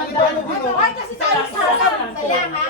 Ay, kasi tayo sa kaya nga.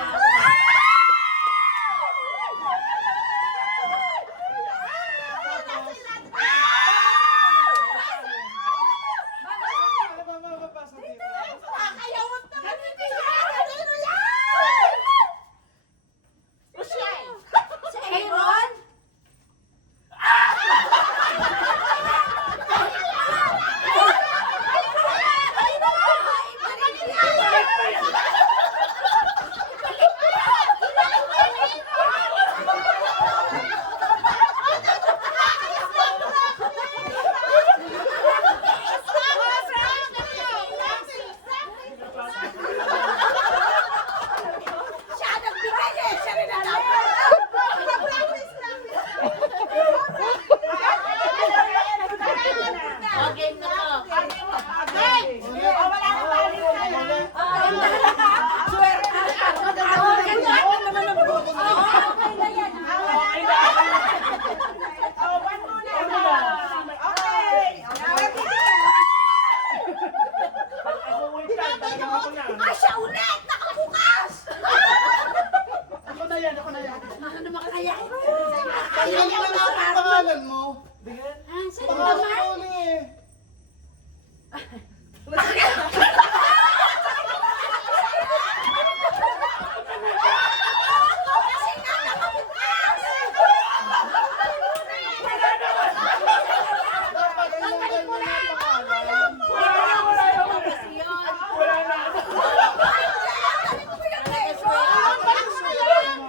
Asya ulit! Nakabukas! Ako na yan. Ano naman kaya? Kaya mo na ang pangalan mo. Saan Pangalan naman? mo ulit. Kasi nga nakabukas! Dapat ilagay mo na ang pangalan.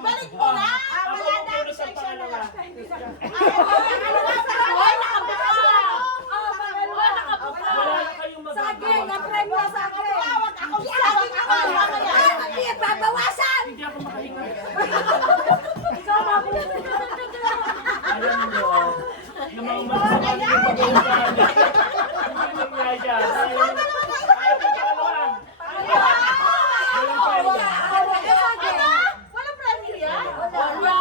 Balik mo na! Wala na ang section na lang. Saging, ang premyo saging. Saging ako! Hindi, babawasan! Hindi ako makahinga. Ikaw mabubuhay. Alam nyo, yung mga masasabi ko mag-uugan. Hindi nangyay dyan. Ayaw ko pangalawan. Walang pahinga. Walang premyo yan? Wala.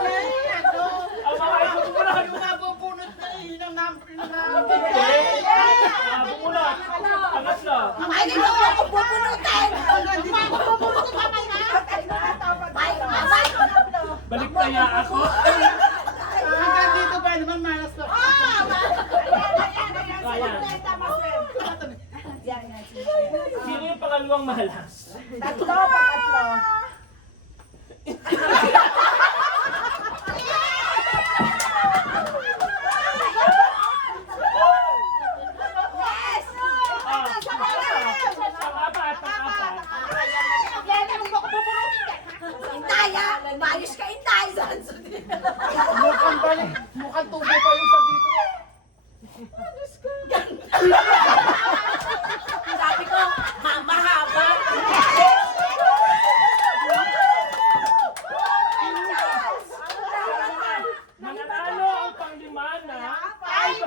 Ang mga ikot mo na. Nabubunot na eh. Abo mo na. Angas na. Ay, dito mo ako pupunutin! Pupunutin kamay na! Balik kaya ako. Hanggang dito ba naman malas na? Sino yung pangalawang malas? Tatlo. Pang-apat. Intay, ha? Mayos ka, Intay! Mukhang tubo pa yung sa dito. Sabi ko, mahaba. Mananalo ang panglima na 500!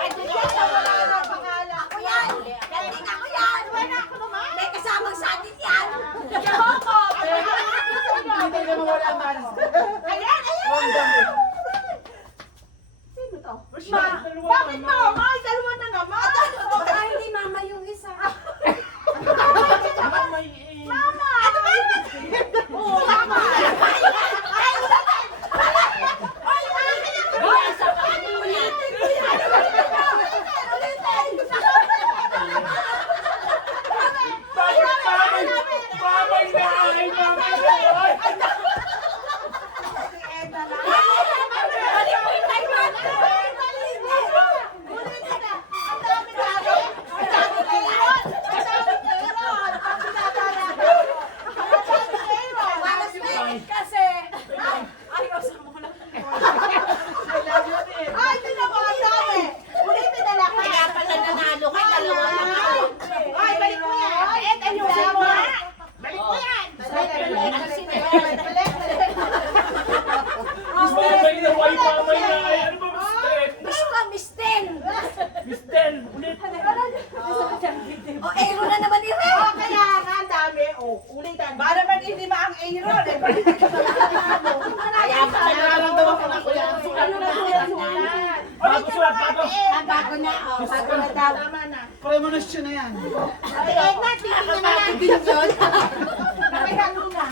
Ay, diyan na wala na pangalan. Ako yan! Galing ako yan! Wala ako naman! May kasamang sa atin yan! Hindi na mawala ang malas. Ayan! Random eh. Sino to? Bakit mo? Ay, dalawa na naman. Ay, hindi mama yung isa. May Mama! Ano ba yun? Oo, mama! Mamay na ay! Balik mo yung time, man! Kasi, ayaw sa mula. Ay, tinapos ang dami! Ulitin na lang. Kaya pala nanalo ka, dalawa lang ako. Ay, balik mo yan! Ay, ayusin mo nga! Balik mo yan! Mamay na ay! Mamay na ay! Ano ba Miss Ten? Miss ko, Miss Ten! Miss Ten, ulit! O, Ero na naman ni Ren! Kaya nga, ang dami. Ulitan. Para man hindi ma ang Aaron. Kaya Nararamdaman ko na ko yan. Ano na sulat? Bago sulat, bago. Bago na, oh. Bago na daw. Tama na. Premonition na yan. Ay, Edna, titignan na lang din yun. Nakihalo na.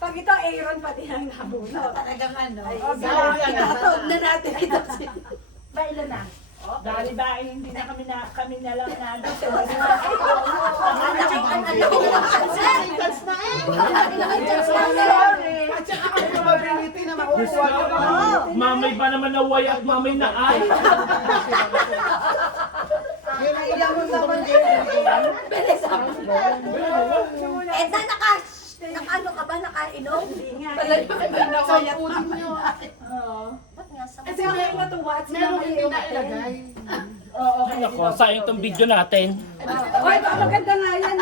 Pag ito, Aaron pati ang nabunot. Talagang ano. Ikatog na natin ito. Ba, ilan na? Dahil ba hindi na kami na lang na Chance na eh. At saka ako probability na makukuha ko. Mamay ba naman na way at mamay na ay? Yun ang naman Bilis ako. Edna, naka-ano ka ba? Nakainom? Hindi nga. sa puding nyo. Kasi may matuwa at Meron hindi na ilagay. Ako, sayang itong video natin. Oy, maganda nga yan.